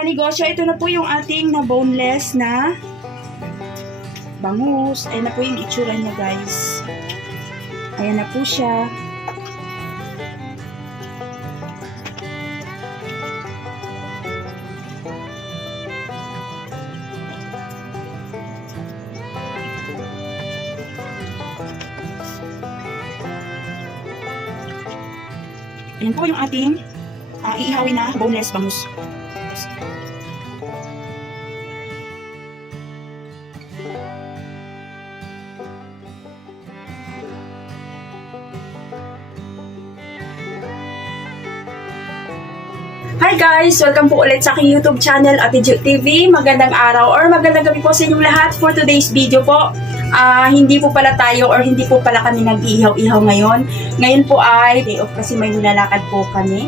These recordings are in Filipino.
Kanegosyo, ito na po yung ating na boneless na bangus. Ayan na po yung itsura niya, guys. Ayan na po siya. Ayan po yung ating iihawin na boneless bangus. Hi guys! Welcome po ulit sa aking YouTube channel, Ate Ju TV. Magandang araw or magandang gabi po sa inyong lahat. For today's video po, hindi po pala tayo or hindi po pala kami nag-iihaw-ihaw ngayon. Ngayon po ay day off kasi may nilalakad po kami.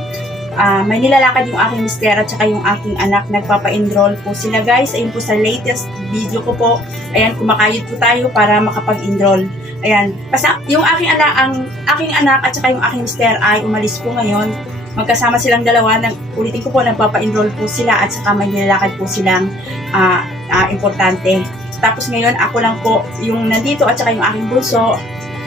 May nilalakad yung aking mister at saka yung aking anak. Nagpapa-enroll po sila guys. Ayun po sa latest video ko po. Ayan, kumakayod po tayo para makapag-enroll. Ayan. Kasi yung aking anak at saka yung aking mister ay umalis po ngayon. Magkasama silang dalawa, ulitin ko po, nagpapa-enroll po sila at saka may nilalakad po silang importante. Tapos ngayon, ako lang po yung nandito at saka yung aking bunso.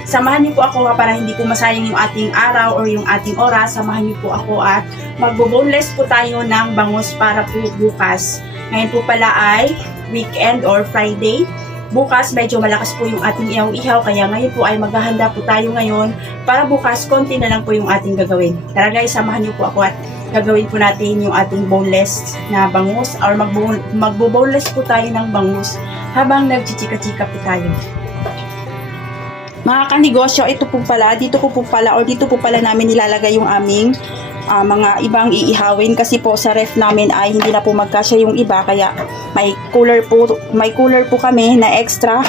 Samahan niyo po ako para hindi po masayang yung ating araw or yung ating oras. Samahan niyo po ako at magbo-boneless po tayo ng bangus para po bukas. Ngayon po pala ay weekend or Friday. Bukas medyo malakas po yung ating ihaw-ihaw, kaya ngayon po ay maghahanda po tayo ngayon para bukas konti na lang po yung ating gagawin. Tara guys, samahan niyo po ako at gagawin po natin yung ating boneless na bangus or magbo-boneless po tayo ng bangus habang nagchichika-chika po tayo. Mga kanegosyo, ito po pala, dito po pala namin nilalagay yung aming mga ibang iihawin kasi po sa ref namin ay hindi na po magkasya yung iba, kaya may cooler po kami na extra.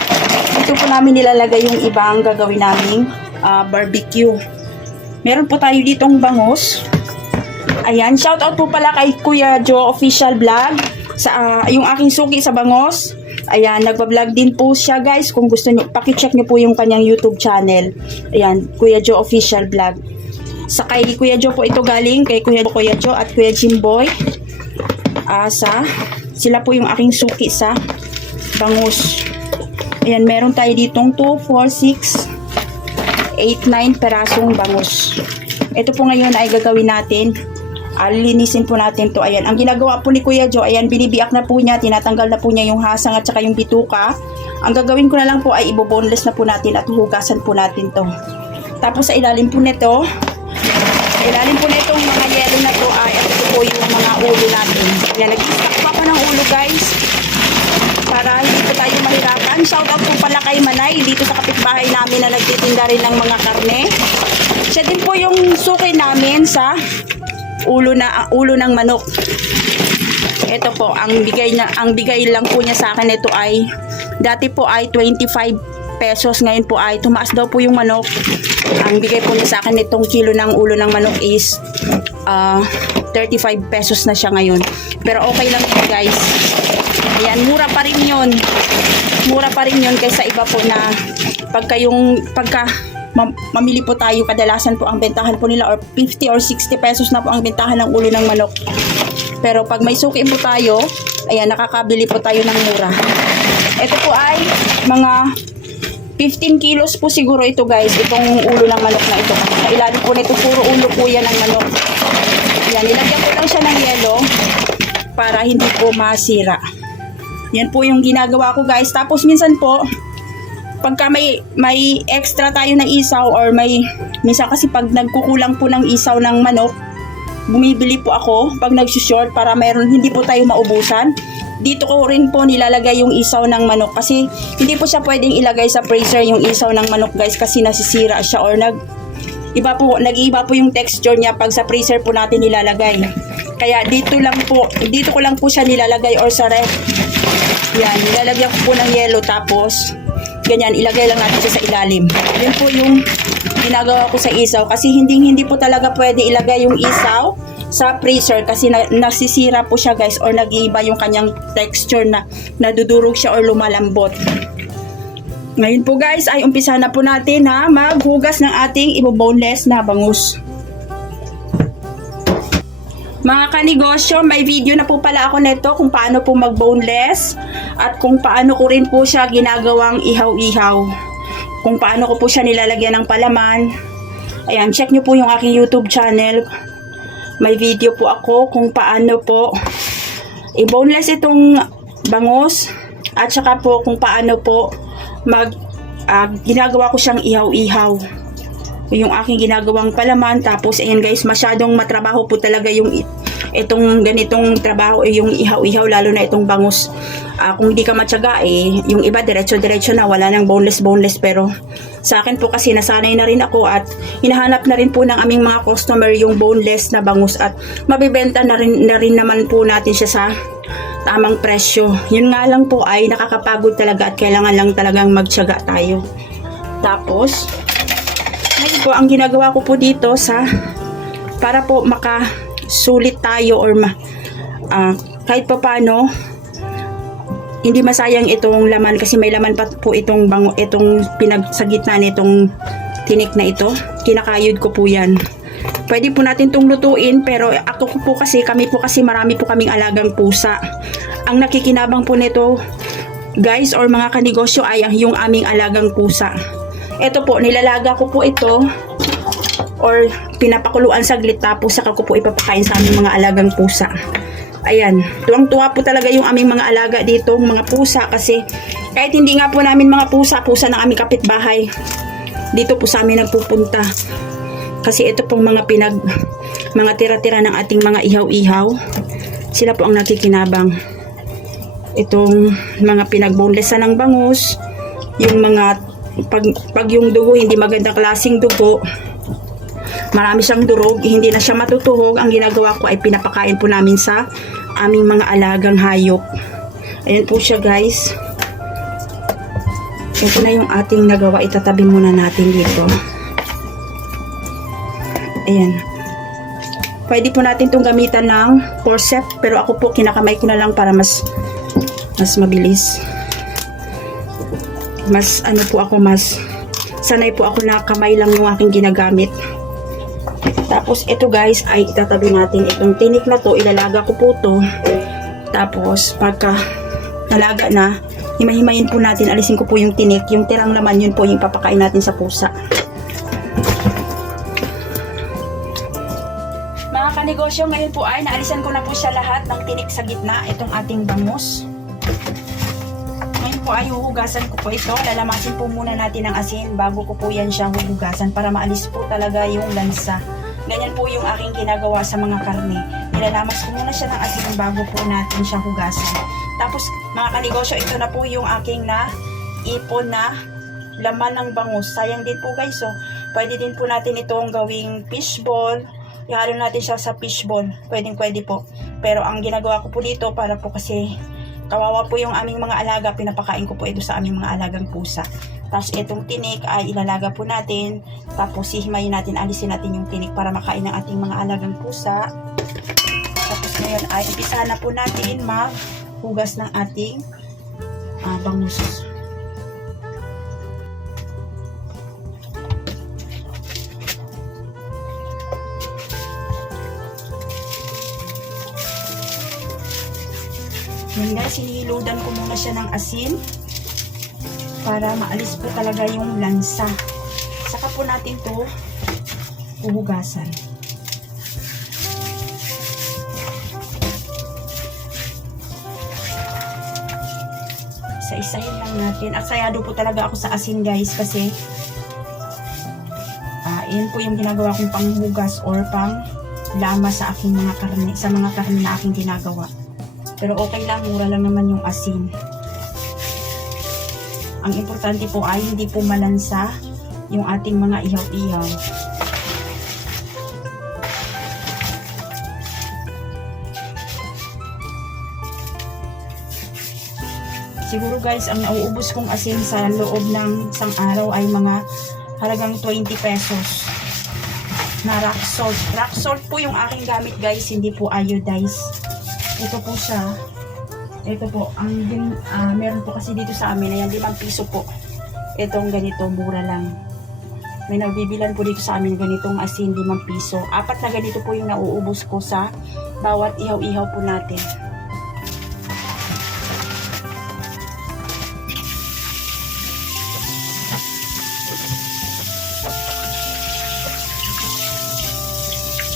Dito po namin nilalagay yung ibang gagawin naming barbecue. Meron po tayo ditong bangus. Ayan, shout out po pala kay Kuya Joe Official Vlog sa yung aking suki sa bangus. Ayan, nagba-vlog din po siya guys. Kung gusto niyo, paki-check niyo po yung kanyang YouTube channel. Ayan, Kuya Joe Official Vlog. Sa kay Kuya Joe po ito galing, kay Kuya Joe at Kuya Jimboy. Sila po yung aking suki sa bangus. Ayan, meron tayo ditong 2, 4, 6, 8, 9 perasong bangus. Ito po ngayon ay gagawin natin. Linisin po natin to. Ayan, ang ginagawa po ni Kuya Joe, ayan, binibiak na po niya, tinatanggal na po niya yung hasang at saka yung bituka. Ang gagawin ko na lang po ay ibo-boneless na po natin at hugasan po natin to. Tapos sa ilalim po nito, mga yelo na to ay ito po yung mga ulo natin. Ayan, nag-stack pa ako ng ulo guys para hindi po tayo mahirapan. Shout out po pala kay Manay dito sa kapitbahay namin na nagtitinda rin ng mga karne. Siya din po yung suki namin sa ulo ng manok. Ito po ang bigay lang po niya sa akin. Ito ay dati po ay 25 pesos, ngayon po ay tumaas daw po yung manok. Ang bigay po niya sa akin itong kilo ng ulo ng manok is 35 pesos na siya ngayon. Pero okay lang yun guys. Ayan, mura pa rin yun kaysa iba po na pagka mamili po tayo, kadalasan po ang bentahan po nila or 50 or 60 pesos na po ang bentahan ng ulo ng manok. Pero pag may suki po tayo, ayan, nakakabili po tayo ng mura. Ito po ay mga 15 kilos po siguro ito guys, itong ulo ng manok na ito. Sa ilalim po nito, puro ulo po yan ng manok. Yan, nilagyan ko lang siya ng yelo para hindi po masira. Yan po yung ginagawa ko guys. Tapos minsan po, pagka may extra tayo na isaw or minsan kasi pag nagkukulang po ng isaw ng manok, bumibili po ako pag nagsushort para hindi po tayo maubusan. Dito ko rin po nilalagay yung isaw ng manok kasi hindi po siya pwedeng ilagay sa freezer yung isaw ng manok guys kasi nasisira siya or nag-iba po yung texture niya pag sa freezer po natin nilalagay. Kaya dito ko lang po siya nilalagay or sa ref. Yan, nilalagyan ko po ng yelo tapos ganyan, ilagay lang natin siya sa ilalim. Yan po yung ginagawa ko sa isaw kasi hindi po talaga pwede ilagay yung isaw sa freezer kasi nasisira po siya guys or nag-iiba yung kanyang texture na nadudurog siya or lumalambot. Ngayon po guys ay umpisa na po natin maghugas ng ating ibo-boneless na bangus. Mga kanegosyo, may video na po pala ako nito kung paano po mag-boneless at kung paano ko rin po siya ginagawang ihaw-ihaw. Kung paano ko po siya nilalagyan ng palaman. Ayan, check nyo po yung aking YouTube channel. May video po ako kung paano po i-boneless itong bangus at saka po kung paano po ginagawa ko siyang ihaw-ihaw. Yung aking ginagawang palaman. Tapos ayan guys, masyadong matrabaho po talaga yung itong ganitong trabaho, yung ihaw-ihaw, lalo na itong bangus. Kung hindi ka matyaga yung iba diretso-diretso na, wala nang boneless. Pero sa akin po kasi nasanay na rin ako at hinahanap na rin po ng aming mga customer yung boneless na bangus at mabibenta na rin naman po natin siya sa tamang presyo. Yun nga lang po ay nakakapagod talaga at kailangan lang talagang magtiyaga tayo. Tapos ngayon po, ang ginagawa ko po dito para po makasulit tayo or kahit pa paano hindi masayang itong laman, kasi may laman pa po itong sa gitna nitong tinik na ito. Kinakayod ko po yan. Pwede po natin itong lutuin, pero kami po kasi marami po kaming alagang pusa. Ang nakikinabang po nito guys or mga kanegosyo ay yung aming alagang pusa. Ito po, nilalaga ko po ito or pinapakuluan saglit, tapos saka ko po ipapakain sa aming mga alagang pusa. Ayan, tuwang-tuwa po talaga yung aming mga alaga dito, mga pusa, kasi kahit hindi nga po namin mga pusa ng aming kapitbahay, dito po sa amin nagpupunta. Kasi ito pong mga tira-tira ng ating mga ihaw-ihaw, sila po ang nakikinabang. Itong mga pinag-bonelessan ng bangus, yung mga pag yung dugo hindi magandang klaseng dugo, marami siyang durog, hindi na siya matutuhog, ang ginagawa ko ay pinapakain po namin sa aming mga alagang hayop. Ayan po siya guys. Ito na yung ating nagawa, itatabi muna natin dito. Ayan, pwede po natin itong gamitan ng forceps, pero ako po kinakamay ko na lang para mas mabilis. Mas sanay po ako na kamay lang yung aking ginagamit. Tapos ito guys ay itatabi natin itong tinik na to, ilalaga ko po to. Tapos pagka nalaga na, himahimayin po natin, alisin ko po yung tinik, yung tirang laman, yun po yung papakain natin sa pusa. Mga kanegosyo, ngayon po ay naalisan ko na po siya lahat ng tinik sa gitna, itong ating bangus. Po ay huhugasan ko po ito. Lalamasin po muna natin ang asin bago ko po yan siya huhugasan para maalis po talaga yung lansa. Ganyan po yung aking ginagawa sa mga karne. Nilalamas ko muna siya ng asin bago po natin siya hugasan. Tapos mga kanegosyo, ito na po yung aking ipon na laman ng bangus. Sayang din po guys. So, pwede din po natin itong gawing fishball. Ihalo natin siya sa fishball. Pwede po. Pero ang ginagawa ko po dito, para po kasi kawawa po yung aming mga alaga, pinapakain ko po ito sa aming mga alagang pusa. Tapos itong tinik ay ilalaga po natin, tapos hihimayin natin, alisin natin yung tinik para makain ng ating mga alagang pusa. Tapos ngayon ay umpisa na po natin maghugas ng ating bangus. Yan guys, hinihiludan ko muna siya ng asin para maalis po talaga yung lansa. Saka po natin to huhugasan. Isa-isahin lang natin. At sayado po talaga ako sa asin guys, kasi yun po yung ginagawa kong panghugas or pang lama sa aking mga karne, sa mga karne na aking ginagawa. Pero okay lang, mura lang naman yung asin. Ang importante po ay hindi po malansa yung ating mga ihaw-ihaw. Siguro guys, ang nauubos kong asin sa loob ng isang araw ay mga halagang 20 pesos na rock salt. Rock salt po yung aking gamit guys, hindi po iodized. Ito po siya. Ito po, meron po kasi dito sa amin, ayan, 5 piso po. Itong ganito, mura lang. May nagbibilan po dito sa amin ganitong asin, 5 piso. 4 na ganito po yung nauubos ko sa bawat ihaw-ihaw po natin.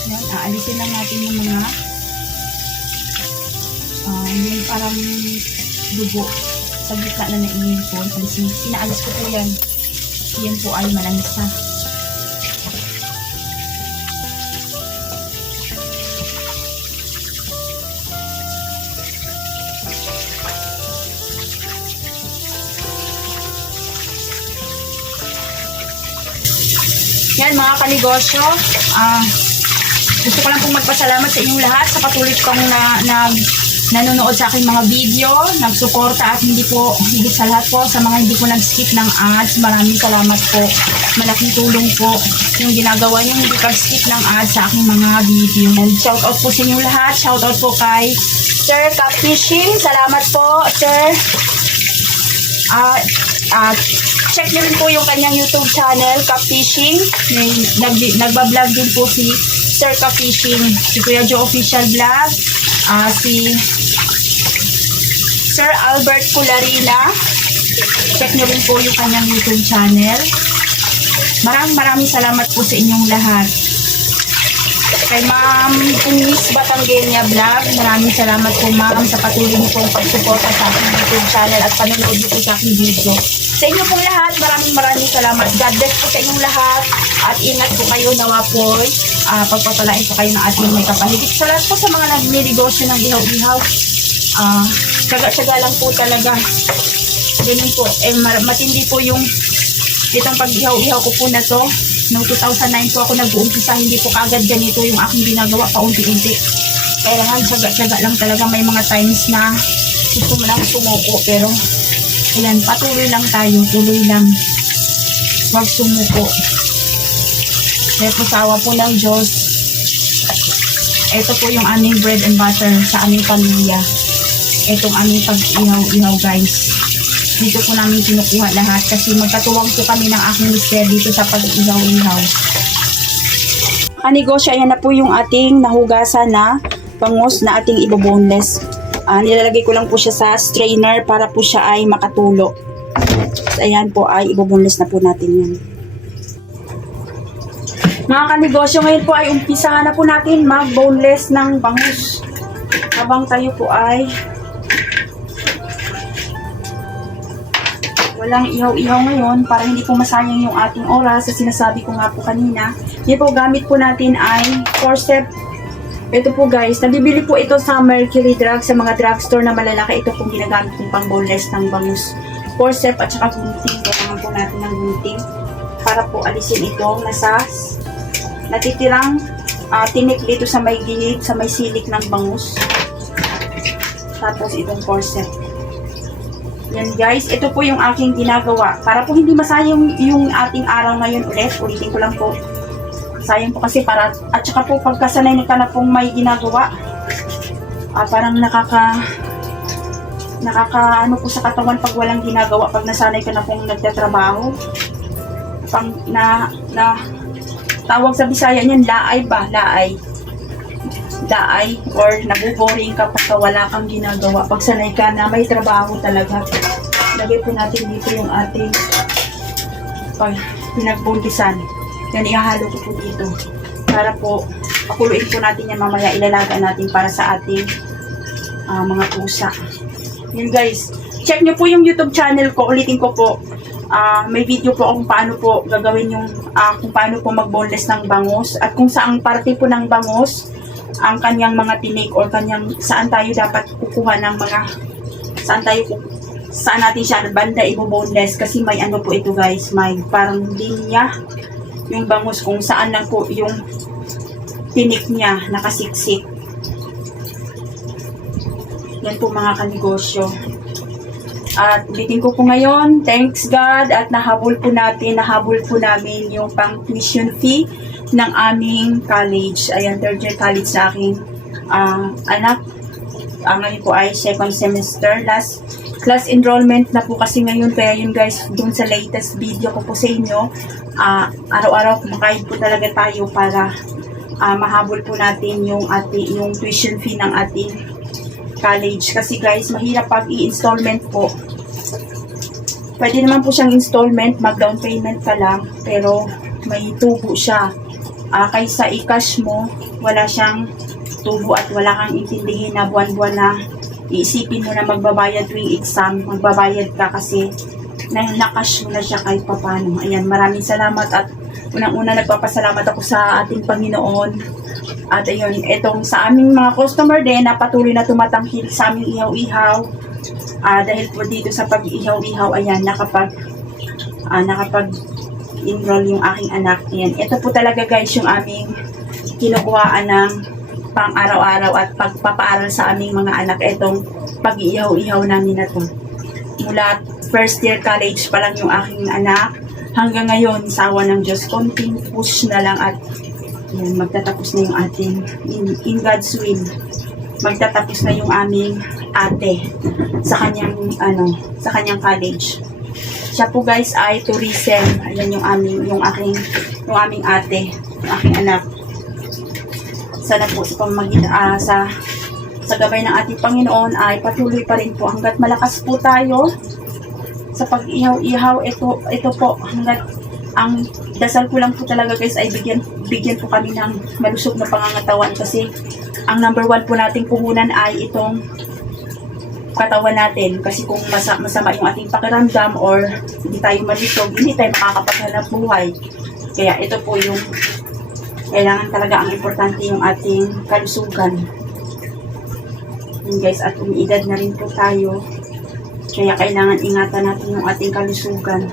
Yan, aalisin lang natin yung mga yung parang dugo sa gitna na naiipon. Sinaalis ko po yan. Yan po ay malangis na. Yan mga kanegosyo, gusto ko lang pong magpasalamat sa inyong lahat sa patuloy pong nanonood sa aking mga video, nagsuporta at hindi po, higit sa lahat po, sa mga hindi po nag-skip ng ads, maraming salamat po. Malaking tulong po yung ginagawa niyo, hindi pag-skip ng ads sa aking mga video. And shout out po sa inyong lahat, shout out po kay Sir Cap Fishing, salamat po Sir. Check nyo rin po yung kanyang YouTube channel, Cap Fishing. Nagbablog din po si Sir Cap Fishing, si Kuya Joe Official Vlog, si Sir Albert Cularina. Check nyo rin po yung kanyang YouTube channel. Maraming salamat po sa inyong lahat. Kay Ma'am Miss Batanggenia Vlog, maraming salamat po ma'am sa patuloy niyo pong pagsuporta sa aking YouTube channel at panonood niyo po sa aking video. Sa inyo pong lahat, maraming salamat. God bless po sa inyong lahat at ingat po kayo, nawa po pagpapalain po kayo ng ating may kapahigit. Sa lahat po sa mga nagninegosyo ng ihaw-ihaw, tsaga-tsaga lang po talaga. Ganun po, matindi po yung itong pag-ihaw-ihaw ko po na to. Noong 2009 po ako nag-uumpisa, hindi po kagad ganito yung aking ginagawa paunti-unti. Kailangan tsaga-tsaga lang talaga. May mga times na gusto mo lang sumuko, pero ayan, patuloy lang tayo, tuloy lang. Huwag sumuko. Kaya po sa awa po ng Diyos, ito po yung aming bread and butter sa aming pamilya. Itong aming pag-ihaw-ihaw guys. Dito po namin kinukuha lahat kasi magkatuwang po kami ng aking mister dito sa pag-ihaw-ihaw. Kanegosyo, ayan na po yung ating nahugasan na bangus na ating iboboneless. Nilalagay ko lang po siya sa strainer para po siya ay makatulo. So, ayan po ay iboboneless na po natin yan. Mga kanegosyo, ngayon po ay umpisahan na po natin mag-boneless ng bangus. Habang tayo po ay walang ihaw-ihaw ngayon para hindi po masayang yung ating oras sa sinasabi ko nga po kanina. Yan po, gamit po natin ay forceps. Ito po guys, nabibili po ito sa Mercury Drug, sa mga drugstore na malalaki. Ito pong ginagamit kong pang boneless ng bangus. Forceps at saka gunting. Kailangan po natin ng gunting para po alisin itong natitirang tinik dito sa may gilid, sa may silik ng bangus. Tapos itong forceps. Yan guys, ito po yung aking ginagawa. Para po hindi masayang yung ating araw ngayon ulitin ko lang po. Sayang po kasi at saka po pagkasanay ka na pong may ginagawa, parang ano po sa katawan pag walang ginagawa, pag nasanay ka na pong nagtatrabaho. Tawag sa Bisaya niyan, laay ba? Laay or nabuboring ka pagka wala kang ginagawa. Pag sanay ka na may trabaho talaga. Lagay po natin dito yung ating pinagbuntisan. Yan, ihahalo ko po dito. Para po, pakuluin po natin yan mamaya. Ilalaga natin para sa ating mga pusa. Yan guys. Check nyo po yung YouTube channel ko. Ulitin ko po. May video po kung paano po gagawin yung kung paano po mag-boneless ng bangus. At kung saang parte po ng bangus ang kanyang mga tinik or kanyang saan tayo dapat kukuha ng mga saan natin siya banda i-boneless kasi may ano po ito guys, may parang linya yung bangus kung saan lang po yung tinik niya nakasiksik. Yan po mga kanegosyo. At ulitin ko po ngayon, thanks God at nahabol po namin yung pang tuition fee ng aming college. Ayan, third year college sa aking anak. Ngayon po ay second semester. Last class enrollment na po kasi ngayon. Kaya yun guys, dun sa latest video ko po sa inyo, araw-araw kumakain po talaga tayo para mahabol po natin yung tuition fee ng ating college. Kasi guys, mahirap pag i-installment po. Pwede naman po siyang installment, mag-down payment ka lang, pero may tubo siya. Kaysa i-cash mo, wala siyang tubo at wala kang intindihin na buwan-buwan na iisipin mo na magbabayad tuwing exam, magbabayad ka kasi na-cash mo na siya kahit papano. Ayan, maraming salamat at unang-una nagpapasalamat ako sa ating Panginoon. At ayun, itong sa aming mga customer din na patuloy na tumatangkil sa aming ihaw-ihaw. Dahil po dito sa pag-ihaw-ihaw, ayan, nakapag-enroll yung aking anak. Ayan, ito po talaga guys yung aming kinukuhaan ng pang araw-araw at pagpapaaral sa aming mga anak. Itong pag-ihaw-ihaw namin na to. Mula first year college pa lang yung aking anak, hanggang ngayon, sa awa ng Diyos, konting push na lang at yan, magtatapos na yung ating, in God's will, magtatapos na yung aming ate sa kanyang, sa kanyang college. Siya po guys ay tourism. Ayan yung aking ate, yung aking anak. Sana po sa pamamagitan, sa gabay ng ating Panginoon ay patuloy pa rin po hanggat malakas po tayo sa pag-ihaw-ihaw. Ito po, hanggat ang dasal ko lang po talaga guys ay bigyan po kami ng malusog na pangangatawan kasi ang number 1 po nating puhunan ay itong katawan natin kasi kung masama yung ating pakiramdam or hindi tayo malusog, hindi tayo makakapaghanap buhay. Kaya ito po yung kailangan talaga, ang importante yung ating kalusugan. Yun guys, at umiidad na rin po tayo. Kaya kailangan ingatan natin yung ating kalusugan.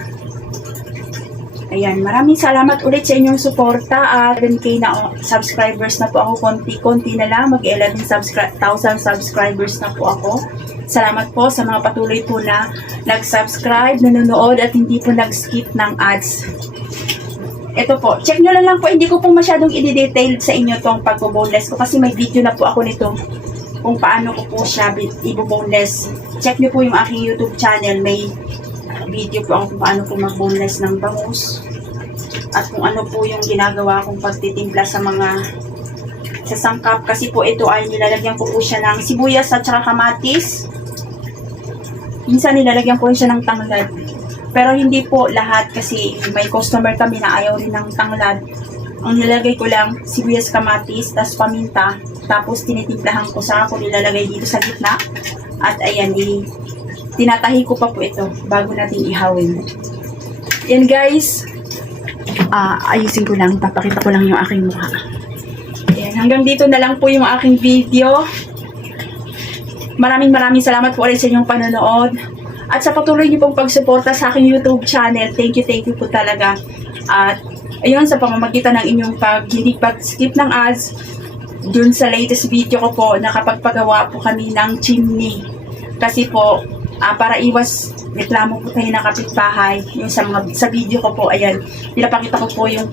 Ayan, maraming salamat ulit sa inyong suporta. At 11K na subscribers na po ako. Konti-konti na lang. Mag-11,000 subscribers na po ako. Salamat po sa mga patuloy po na nag-subscribe, nanonood at hindi po nag-skip ng ads. Ito po, check nyo lang po. Hindi ko po masyadong i-detail sa inyo tong pag-boneless ko kasi may video na po ako nito kung paano ko po siya i-boneless. Check nyo po yung aking YouTube channel. May video po ako kung paano po mag-boneless ng bangus. At kung ano po yung ginagawa kong pagtitimpla sa sangkap. Kasi po ito ay nilalagyan ko po siya ng sibuyas at saka kamatis. Minsan nilalagyan ko siya ng tanglad. Pero hindi po lahat kasi may customer kami na ayaw rin ng tanglad. Ang nilagay ko lang sibuyas, kamatis, tas paminta. Tapos tinitimplahan ko sa ako, nilalagay dito sa gitna. At ayan, tinatahi ko pa po ito bago natin ihawin. Yan guys. Ayusin ko lang, papakita ko lang yung aking mukha. Ayan, hanggang dito na lang po yung aking video. Maraming salamat po ulit sa inyong panonood. At sa patuloy niyo pong pagsuporta sa aking YouTube channel. Thank you po talaga. At ayun, sa pamamagitan ng inyong hindi pag-skip ng ads, dun sa latest video ko po, nakapagpagawa po kami ng chimney. Kasi po, para iwas reklamo po tayo ng kapitbahay, yung sa video ko po, ayan, pinapakita ko po yung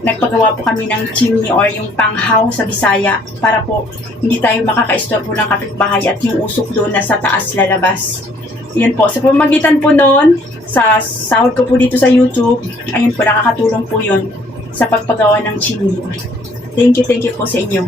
nagpagawa po kami ng chimney or yung panghaw sa Bisaya para po hindi tayo makaka-istorbo ng kapitbahay at yung usok doon na sa taas lalabas. Yan po, sa pamamagitan po noon, sa sahod ko po dito sa YouTube, ayun po, nakakatulong po yun sa pagpagawa ng chimney. Thank you po sa inyo.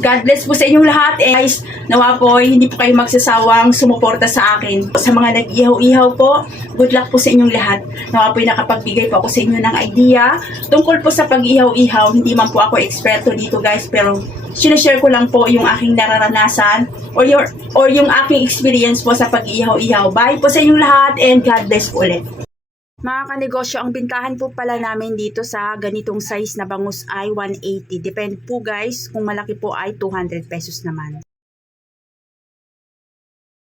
God bless po sa inyong lahat. Guys, nawa po, hindi po kayo magsasawang sumuporta sa akin. Sa mga nag-ihaw-ihaw po, good luck po sa inyong lahat. Nawa po, nakapagbigay po ako sa inyo ng idea tungkol po sa pag-ihaw-ihaw. Hindi man po ako eksperto dito guys, pero sinashare ko lang po yung aking nararanasan or yung aking experience po sa pag-ihaw-ihaw. Bye po sa inyong lahat and God bless po ulit. Mga kanegosyo, ang bintahan po pala namin dito sa ganitong size na bangus ay 180. Depende po guys, kung malaki po ay 200 pesos naman.